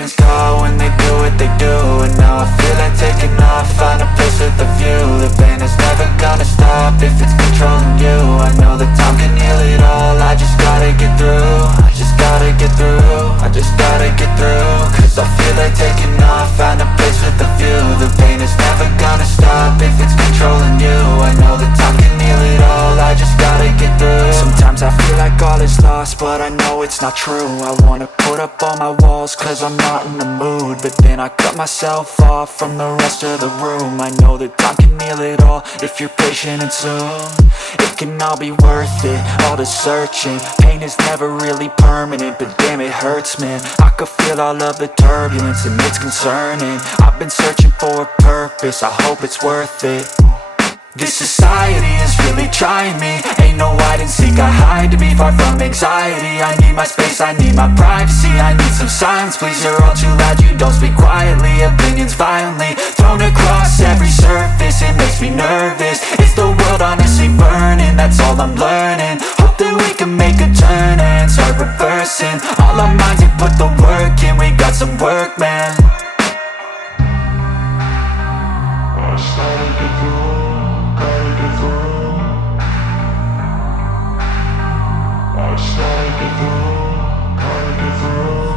demons call when they do what they do. And now I feel like taking off, find a place with a view. The pain is never gonna stop if it's controlling you. I know that time can heal it all, I just gotta get through. I just gotta get through, I just gotta get through. Cause I feel like taking off, find a place with a view. The pain is never gonna stop if it's controlling you. I know that time can heal it all, I just gotta get through. Sometimes I feel like all is lost, but I know it's not true. I wanna put up all my walls cause I'm not in the mood, but then I cut myself off from the rest of the room. I know that time can heal it all if you're patient and soon. It can all be worth it, all the searching. Pain is never really permanent, but damn it hurts, man. I could feel all of the turbulence and it's concerning. I've been searching for a purpose, I hope it's worth it. This society is really trying me. Ain't no hide and seek, I hide to be far from anxiety. I need my space, I need my privacy. I need some silence, please, you're all too loud. You don't speak quietly, opinions violently thrown across every surface. It makes me nervous, is the world honestly burning? That's all I'm learning. Hope that we can make a turn and start reversing all our minds and put the work in. We got some work, man.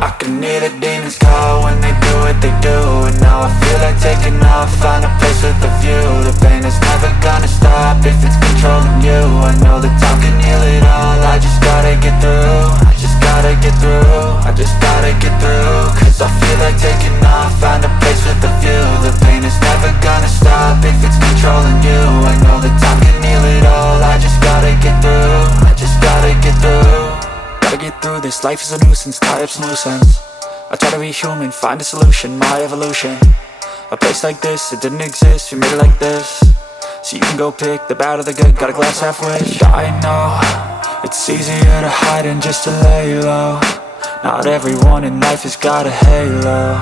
I can hear the demons call when they do what they do. And now I feel like taking off, find a place with a view. The pain is never gonna stop if it's controlling you. I know that time can heal it all, I just gotta get through. I just gotta get through, I just gotta get through. Cause I feel like taking off, find a place with a view. The pain is never gonna stop if it's controlling you. I know that time can heal it all, I just gotta get through. I just gotta get through. Gotta get through this, life is a nuisance, tie up some loose ends. I try to be human, find a solution, my evolution. A place like this, it didn't exist, we made it like this. So you can go pick the bad or the good, got a glass halfway. I know, it's easier to hide than just to lay low. Not everyone in life has got a halo.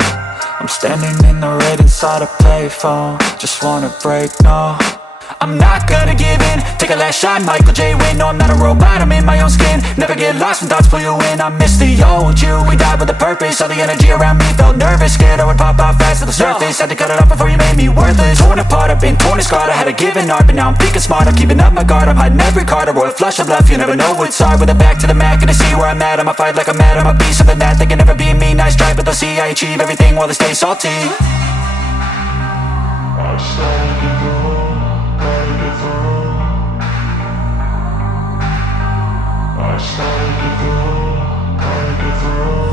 I'm standing in the red inside a payphone, just wanna break, no. I'm not gonna give in, take a last shot, Michael J. Win. No, I'm not a robot, I'm in my own skin. Never get lost when thoughts pull you in. I miss the old you, we died with a purpose. All the energy around me felt nervous, scared I would pop out fast to the surface. Had to cut it off before you made me worthless. Torn apart, I've been torn and scarred. I had a given art, but now I'm thinking smart. I'm keeping up my guard, I'm hiding every card. A royal flush of love, you never know what's hard. With a back to the mat, gonna see where I'm at. I'ma fight like I'm mad, I'ma be something that they can never be me. Nice try, but they'll see I achieve everything while they stay salty.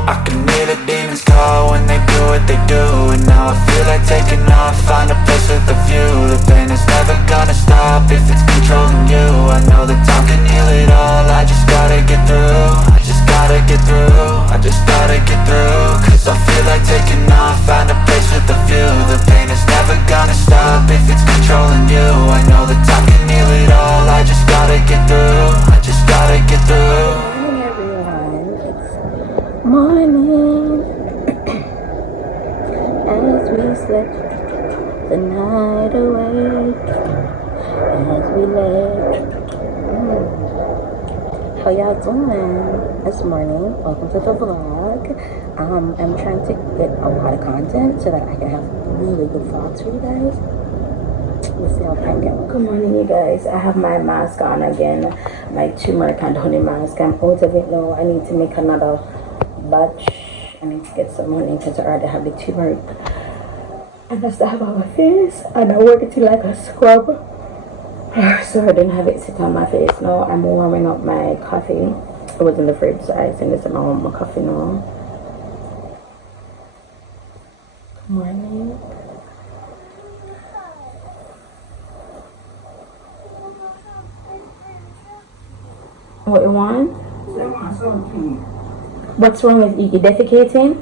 I can hear the demons call when they do what they do. And now I feel like taking off, find a place with a view. The pain is never gonna stop if it's controlling you. I know that time can heal it all, I just gotta get through. I just gotta get through, I just gotta get through. Cause I feel like taking off, find a place with a view. The pain is never gonna stop if it's controlling you. I know that time can heal it all, I just gotta get through. I just gotta get through. Morning, as we slept the night away, as we lay. How y'all doing this morning? Welcome to the vlog. I'm trying to get a lot of content so that I can have really good vlogs for you guys. Let's see how I can get. Good morning, you guys. I have my mask on again, my turmeric and honey mask. I'm out of it now. I need to make another batch. I need to get some money because I already have the turmeric and I still have on my face, and I work it like a scrub, so I didn't have it sit on my face. Now I'm warming up my coffee. It was in the fridge, so I sent this to my coffee now. Good morning. What you want? What's wrong with you? You defecating?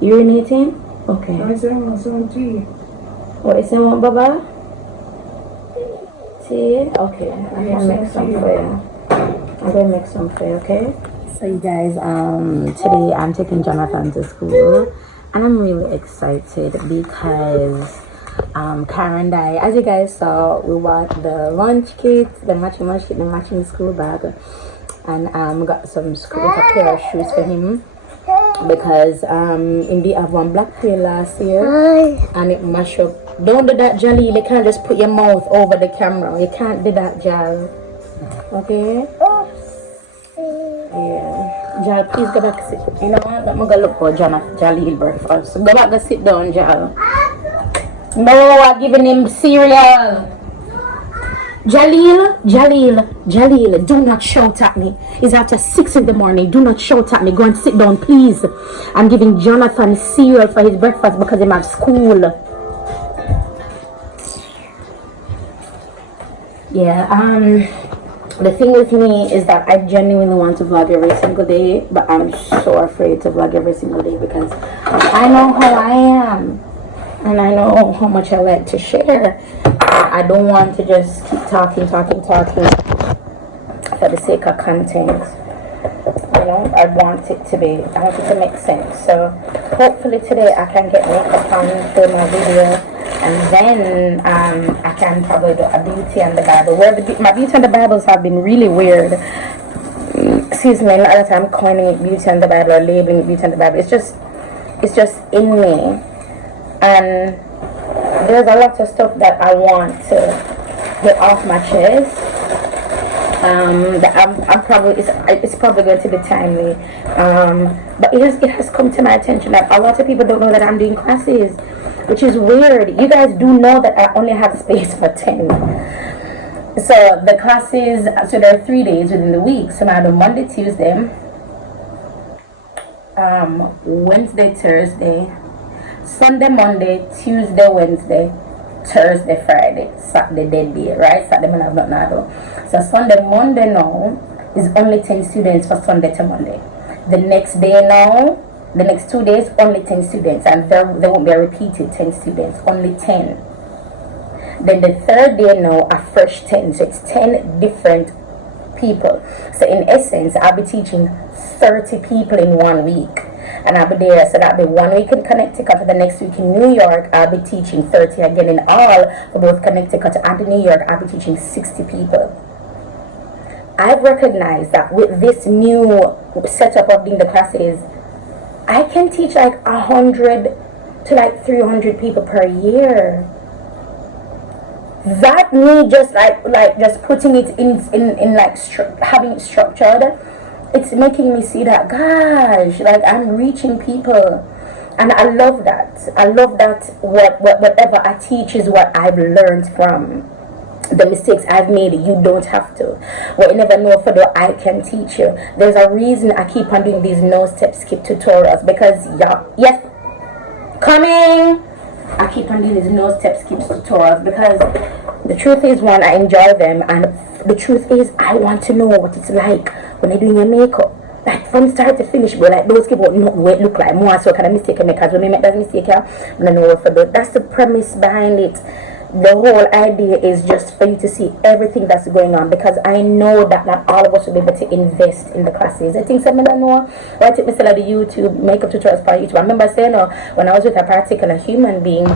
Urinating? Okay. What is it, want, Baba? Tea? Okay. I'm gonna make some for you. I'm gonna make some for you, okay? So you guys, today I'm taking Jonathan to school, and I'm really excited because Karen and I, as you guys saw, we bought the lunch kit, the matching lunch kit, the matching school bag, and got some school, a pair of shoes for him. because Indy have one black queen last year and it mash up. Don't do that, Jaleel. You can't just put your mouth over the camera. You can't do that, Jal. Okay? Yeah. Jal, please go back sit. You know what? Let me go look for Jaleel breakfast. Go back and sit down, Jal. No, I'm giving him cereal. Jaleel, do not shout at me. It's after 6 in the morning. Do not shout at me. Go and sit down, please. I'm giving Jonathan cereal for his breakfast because he's at school. Yeah, the thing with me is that I genuinely want to vlog every single day, but I'm so afraid to vlog every single day because I know how I am. And I know how much I like to share. I don't want to just keep talking for the sake of content. You know, I want it to make sense. So hopefully today I can get makeup on, film a video, and then I can probably do a beauty and the Bible. My beauty and the Bibles have been really weird. Excuse me, not that I'm coining it beauty and the Bible or labeling it beauty and the Bible. It's just in me. And there's a lot of stuff that I want to get off my chest. That I'm probably it's probably going to be timely. But it has come to my attention that a lot of people don't know that I'm doing classes, which is weird. You guys do know that I only have space for 10. So the classes, so there are 3 days within the week. So I do Monday, Tuesday, Wednesday, Thursday, Sunday, Monday, Tuesday, Wednesday, Thursday, Friday, Saturday, dead day, right? Saturday, I have nothing to do. So Sunday, Monday now is only 10 students for Sunday to Monday. The next day now, the next 2 days, only 10 students, and there won't be a repeated 10 students, only 10. Then the third day now, a fresh 10, so it's 10 different people. So in essence, I'll be teaching 30 people in 1 week. And I'll be there, so that'll be 1 week in Connecticut. For the next week in New York, I'll be teaching 30 again in all. For both Connecticut and New York, I'll be teaching 60 people. I've recognized that with this new setup of doing the classes, I can teach like 100 to like 300 people per year. That me just like just putting it in like having it structured, it's making me see that, gosh, like I'm reaching people. And I love that. I love that whatever I teach is what I've learned from the mistakes I've made. You don't have to. What you never know, for though I can teach you. There's a reason I keep on doing these no step skip tutorials, because yes, coming. I keep on doing these no step skips tutorials because the truth is, one, I enjoy them, and the truth is I want to know what it's like when you're doing your makeup, like from start to finish. But like those people know what it look like more, so kind of mistake I make, because when we make that mistake, I don't know what for that. That's the premise behind it. The whole idea is just for you to see everything that's going on, because I know that not all of us will be able to invest in the classes. I think some of them know why I take me still at the YouTube makeup tutorials for YouTube. I remember saying when I was with a particular human being,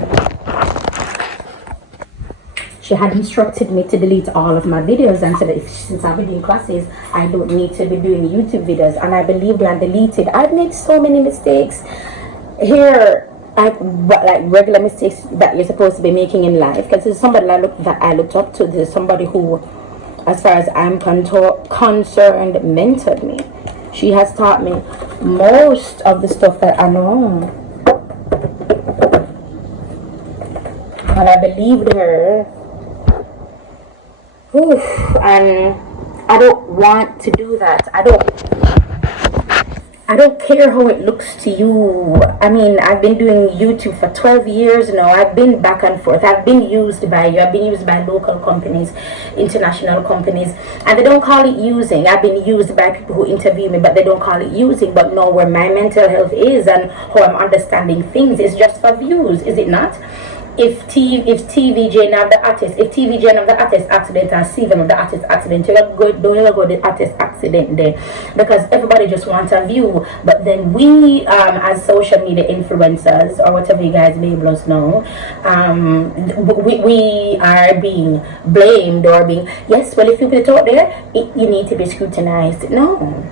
she had instructed me to delete all of my videos and said that since I've been doing classes, I don't need to be doing YouTube videos. And I believed her and deleted. I've made so many mistakes here. Like regular mistakes that you're supposed to be making in life, because there's somebody that I looked up to. There's somebody who, as far as I'm concerned, mentored me. She has taught me most of the stuff that I know, and I believed her. And I don't want to do that. I don't care how it looks to you. I mean, I've been doing YouTube for 12 years now. I've been back and forth. I've been used by you. I've been used by local companies, international companies, and they don't call it using. I've been used by people who interview me, but they don't call it using. But know where my mental health is and how I'm understanding things is just for views, is it not? If TVJ of the artist, if TVJ of the artist accident and Steven of the artist accident, don't ever go the artist accident there, because everybody just wants a view. But then we, as social media influencers or whatever you guys label us now, we are being blamed or being, yes, well, if you put it out there, you need to be scrutinized. No.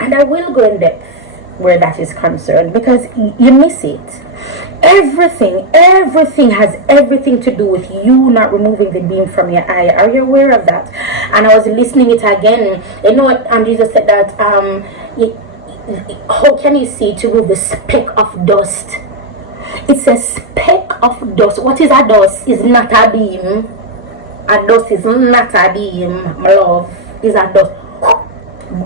And I will go in depth where that is concerned because you miss it. Everything has everything to do with you not removing the beam from your eye. Are you aware of that? And I was listening it again. You know what? Jesus said that how can you see to remove the speck of dust? It's a speck of dust. What is a dust? Is not a beam. A dust is not a beam, my love. Is a dust.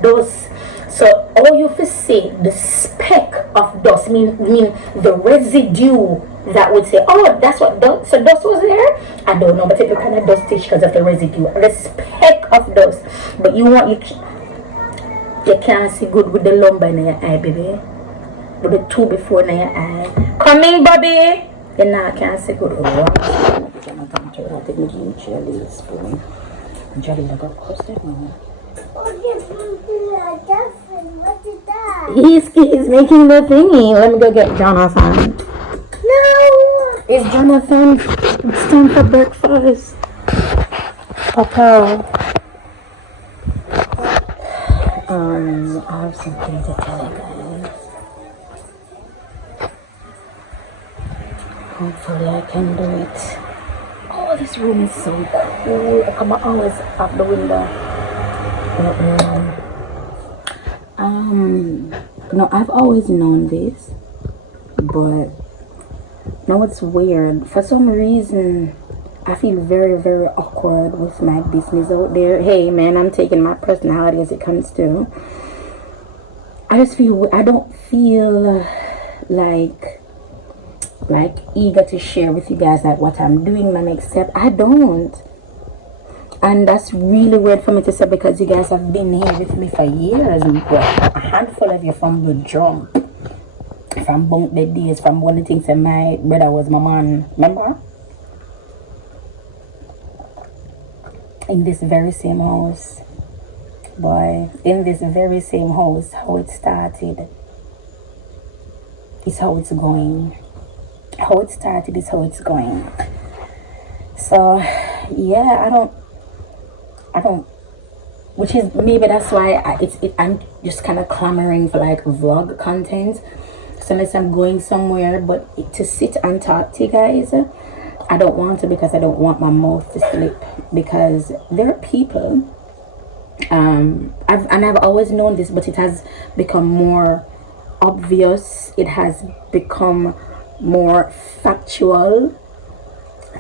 Dust. So all you have say the speck of dust mean the residue that would say, oh, that's what dust. So dust was there. I don't know, but it kind of dustish because of the residue. The speck of dust. But you can't see good with the lumber in your eye, baby. With the two before in your eye. Coming, Bobby. You know, can't see good with the spoon. Jelly like a custard. He's making the thingy. Let me go get Jonathan. No, it's Jonathan. It's time for breakfast. Papa. I have something to tell you guys. Hopefully I can do it. Oh, this room is so cool. I'm always out the window. No, I've always known this, but no, it's weird. For some reason, I feel very, very awkward with my business out there. Hey, man, I'm taking my personality as it comes to. I don't feel like eager to share with you guys like what I'm doing, my next step. I don't. And that's really weird for me to say because you guys have been here with me for years. Well, a handful of you from the jump. From bunk bed days, from one of the things that my brother was my man. Remember? In this very same house. Boy, in this very same house, how it started is how it's going. How it started is how it's going. So, yeah, I don't, which is maybe that's why I'm just kind of clamoring for like vlog content. So unless I'm going somewhere, but to sit and talk to you guys, I don't want to because I don't want my mouth to slip. Because there are people, I've always known this, but it has become more obvious. It has become more factual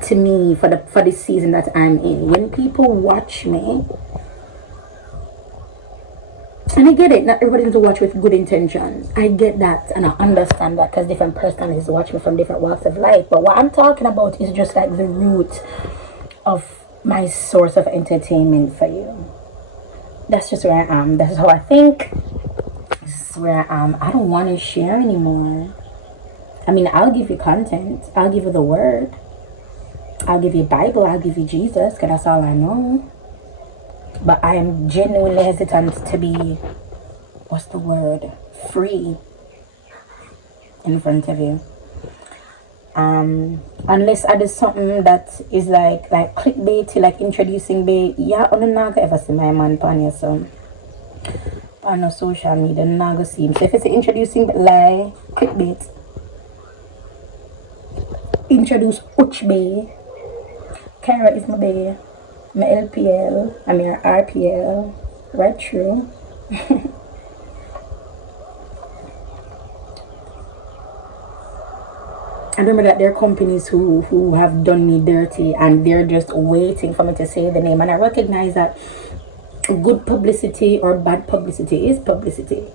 to me for the season that I'm in. When people watch me, and I get it, not everybody needs to watch with good intentions. I get that and I understand that because different personalities watch me from different walks of life. But what I'm talking about is just like the root of my source of entertainment for you. That's just where I am. That's how I think. This is where I am. I don't want to share anymore. I mean, I'll give you content. I'll give you the word. I'll give you Bible. I'll give you Jesus because that's all I know. But I am genuinely hesitant to be, what's the word, free in front of you. Unless I do something that is like clickbait, like introducing bait. Yeah, I'm not gonna ever see my man on your son. On no social media, I'm not gonna see him. So if it's introducing like clickbait, introduce Uch Bay. Kara is my baby. My LPL, I mean RPL, right through. I remember that there are companies who have done me dirty and they're just waiting for me to say the name. And I recognize that good publicity or bad publicity is publicity.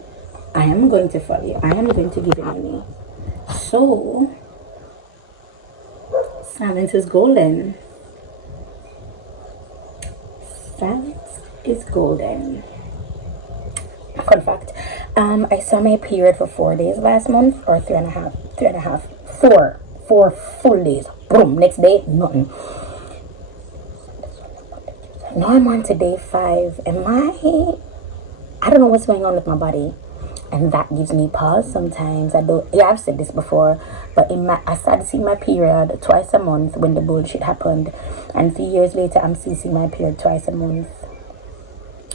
I am going to follow you. I am going to give you money. So, silence is golden. Silence is golden. Fun fact. I saw my period for 4 days last month, or 4 full days. Boom. Next day, nothing. Now I'm on to day 5. I don't know what's going on with my body, and that gives me pause sometimes. I've said this before, but I started seeing my period twice a month when the bullshit happened, and 3 years later I'm seeing my period twice a month.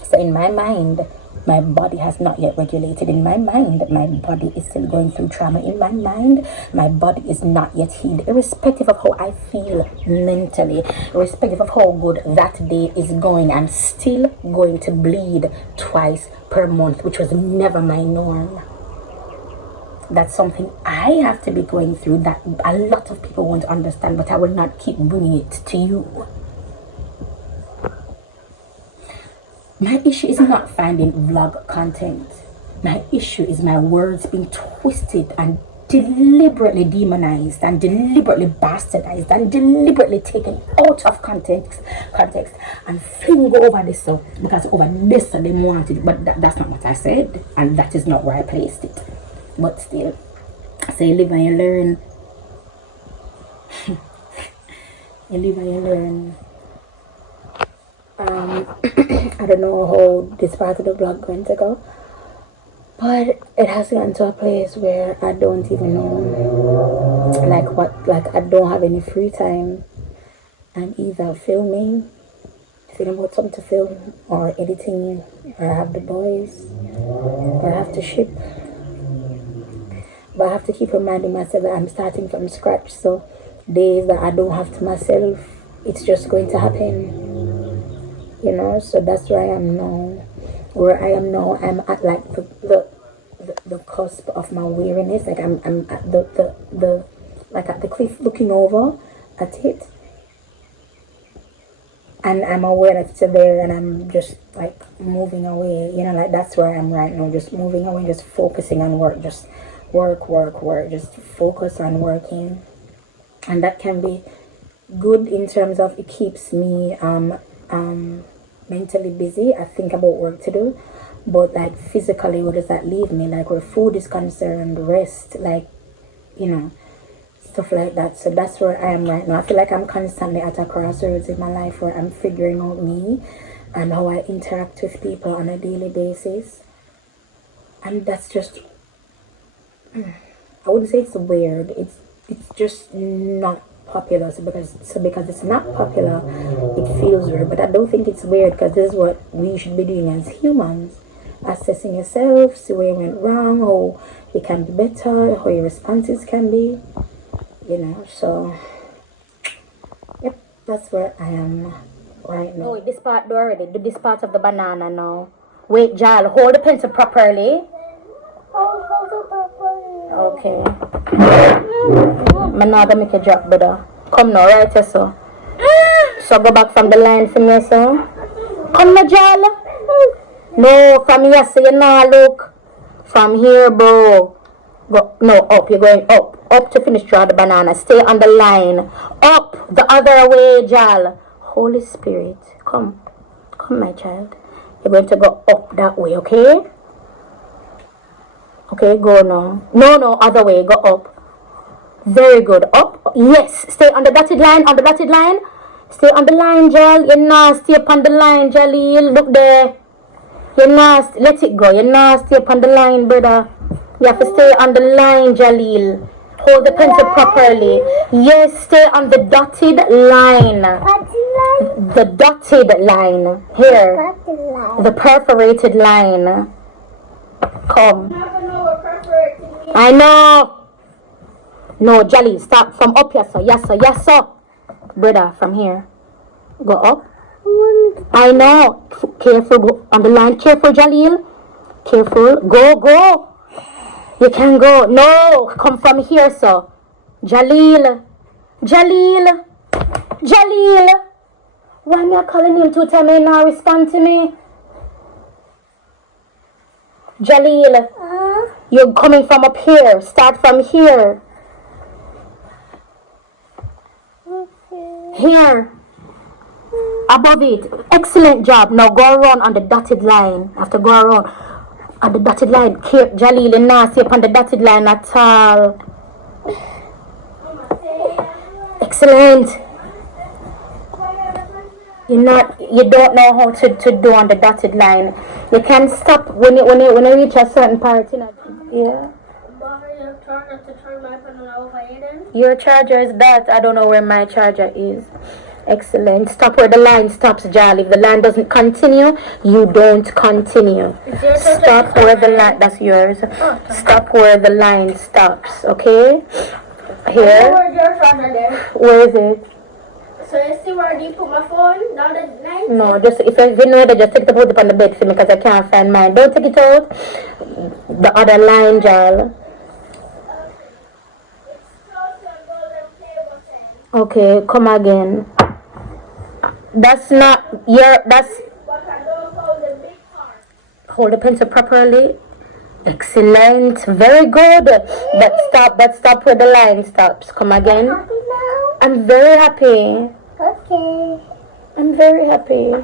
So in my mind, My body has not yet regulated. In my mind, my body is still going through trauma. In my mind, my body is not yet healed. Irrespective of how I feel mentally, irrespective of how good that day is going, I'm still going to bleed twice per month, which was never my norm. That's something I have to be going through that a lot of people won't understand, but I will not keep bringing it to you. My issue is not finding vlog content. My issue is my words being twisted and deliberately demonized and deliberately bastardized and deliberately taken out of context and fling over this stuff because over this they wanted it, but that's not what I said, and that is not where I placed it. But still, so you live and you learn. You live and you learn. I don't know how this part of the vlog going to go, but it has gotten to a place where I don't even know like I don't have any free time. I'm either filming, thinking about something to film, or editing, or I have the boys, or I have to ship. But I have to keep reminding myself that I'm starting from scratch, so days that I don't have to myself, it's just going to happen. You know, so that's where I am now. Where I am now, I'm at like the cusp of my weariness. Like I'm at the like at the cliff looking over at it, and I'm aware that it's there, and I'm just like moving away. You know, like that's where I am right now, just moving away, just focusing on work, just work, just focus on working, and that can be good in terms of it keeps me mentally busy. I think about work to do, but like physically, where does that leave me? Like where food is concerned, rest, like, you know, stuff like that. So that's where I am right now. I feel like I'm constantly at a crossroads in my life where I'm figuring out me and how I interact with people on a daily basis, and that's just, I wouldn't say it's weird. It's just not popular. So because it's not popular, it feels weird. But I don't think it's weird, because this is what we should be doing as humans: assessing yourself, see where you went wrong, how you can be better, how your responses can be. You know. So yep, that's where I am right now. Oh, this part do already. Do this part of the banana now. Wait, Jal, hold the pencil properly. Okay. I'm not gonna make a drop, brother. Come now, right here, so. So go back from the line for me, so. Come now, Jal. No, from here, so you now look. From here, bro. Go, no, up. You're going up. Up to finish draw the banana. Stay on the line. Up. The other way, Jal. Holy Spirit. Come. Come, my child. You're going to go up that way, okay? Okay, go now. No, other way. Go up. Very good. Up. Yes. Stay on the dotted line. On the dotted line. Stay on the line, Jal. You're not. Stay up on the line, Jaleel. Look there. You're not. Let it go. You're not. Stay up on the line, brother. You have to stay on the line, Jaleel. Hold the pencil properly. Yes, stay on the dotted line. The dotted line. Here. The perforated line. Come. I know. No, Jaleel, stop from up here, sir. Yes, sir. Yes, sir. Brother, from here. Go up. I know. Careful. Go on the line. Careful, Jaleel. Careful. Go. You can go. No. Come from here, sir. Jaleel. Why am I calling him 2 times and now respond to me? Jaleel. You're coming from up here. Start from here. Here. Above it. Excellent job. Now go around on the dotted line. Have to go around on the dotted line. Jaleel, you're not stay up on the dotted line at all. Excellent. You don't know how to do on the dotted line. You can stop when you reach a certain part. Yeah. Your charger is that. I don't know where my charger is. Excellent. Stop where the line stops, Jal. If the line doesn't continue, you don't continue. Stop where the line, that's yours. Stop where the line stops, okay? Here. Where is it? So you see where you put my phone down the night? No, just if you know that, just take the put it on the bed for me because I can't find mine. Don't take it out. The other line, Jal. Okay, come again. That's not your, that's, But I don't hold the big part. hold the pencil properly. Excellent, very good. But stop where the line stops. Come again. Happy now? I'm very happy. Okay. I'm very happy.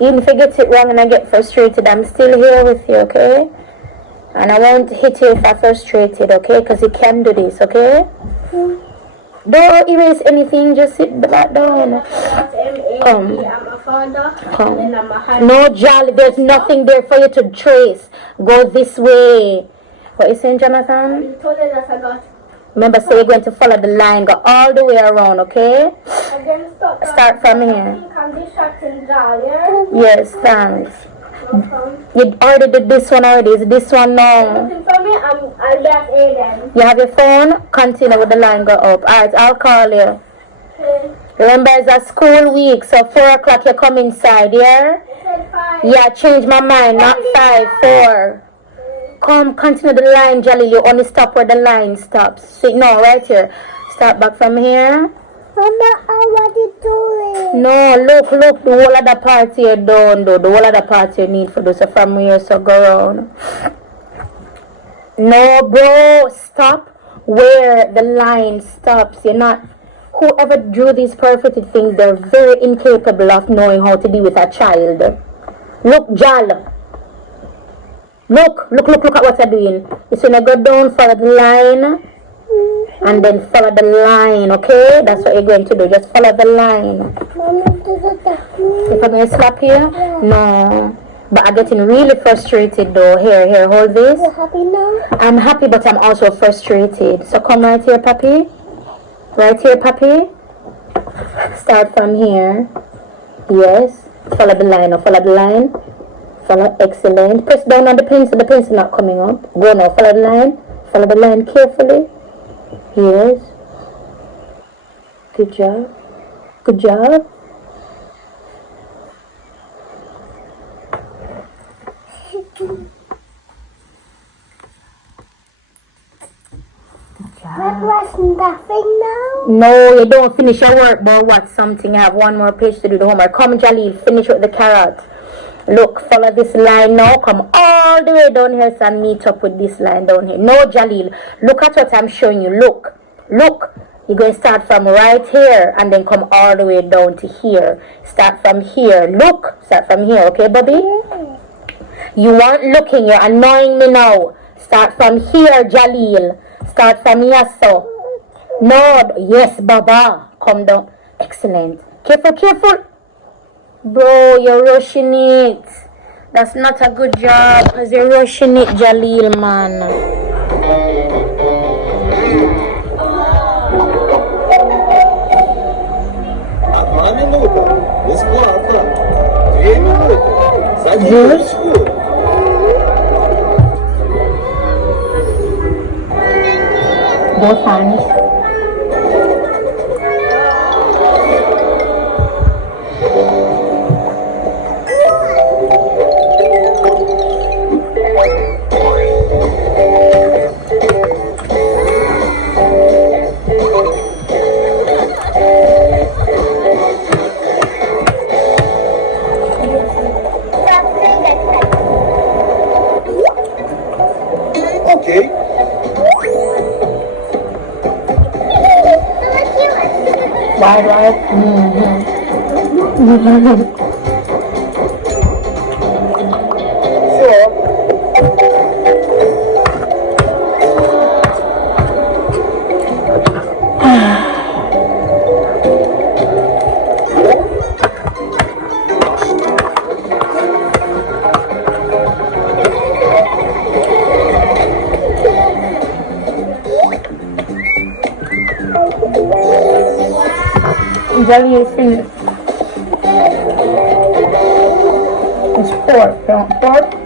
Even if I get it wrong and I get frustrated, I'm still here with you, okay? And I won't hit you if I'm frustrated, okay? Because you can do this, okay? Don't erase anything, just sit back down. I'm a father. Come. And then I'm a husband. No, Jolly, there's nothing there for you to trace. Go this way. What you saying, Jonathan? You told her that I got. Remember, say you're going to follow the line. Go all the way around, okay? And then stop. Start from I here. think I'm distracting Jal, yeah? Yes, thanks. No problem. You already did this one already. Is this one now? Looking for me? I'll be at Aiden. You have your phone? Continue with the line, go up. Alright, I'll call you. Okay. Remember, it's a school week, so 4 o'clock you come inside, yeah? I said 5. Yeah, change my mind, not 5, 4. Come, continue the line, Jalil. You only stop where the line stops. See, no, right here. Start back from here. Mama, I want to do it. No, look, the whole of the part you don't do. The whole of the part you need for do. So from here, so go around. No, bro, stop where the line stops. You're not... Whoever drew these perfect things, they're very incapable of knowing how to deal with a child. Look, Jal. Look at what you're doing. It's when you go down, follow the line, and then follow the line, okay? That's what you're going to do. Just follow the line. Mommy, does it that me? If I'm going to slap you? No. But I'm getting really frustrated though. Here, hold this. You happy now? I'm happy, but I'm also frustrated. So come right here, Papi. Right here, Papi. Start from here. Yes. Follow the line. Follow the line. Follow. Excellent. Press down on the pencil. The pencil not coming up. Go now. Follow the line. Follow the line carefully. Yes. Good job. Good job. That was nothing now? No, you don't finish your work, but what? Something. I have one more page to do the homework. Come, Jalil, finish with the carrot. Look, follow this line now. Come all the way down here and meet up with this line down here. No, Jalil. Look at what I'm showing you. Look. You're going to start from right here and then come all the way down to here. Start from here. Look. Start from here. Okay, Bobby? You weren't looking. You're annoying me now. Start from here, Jalil. Start from here, so. No. Yes, Baba. Come down. Excellent. Careful. Bro, you're rushing it. That's not a good job because you're rushing it, Jalil, man. Одна минута. Бесплатно. 2 минуты. Yes. Садись. Both hands. Окей. Right. Все. jelly is finished. It's pork. You want pork?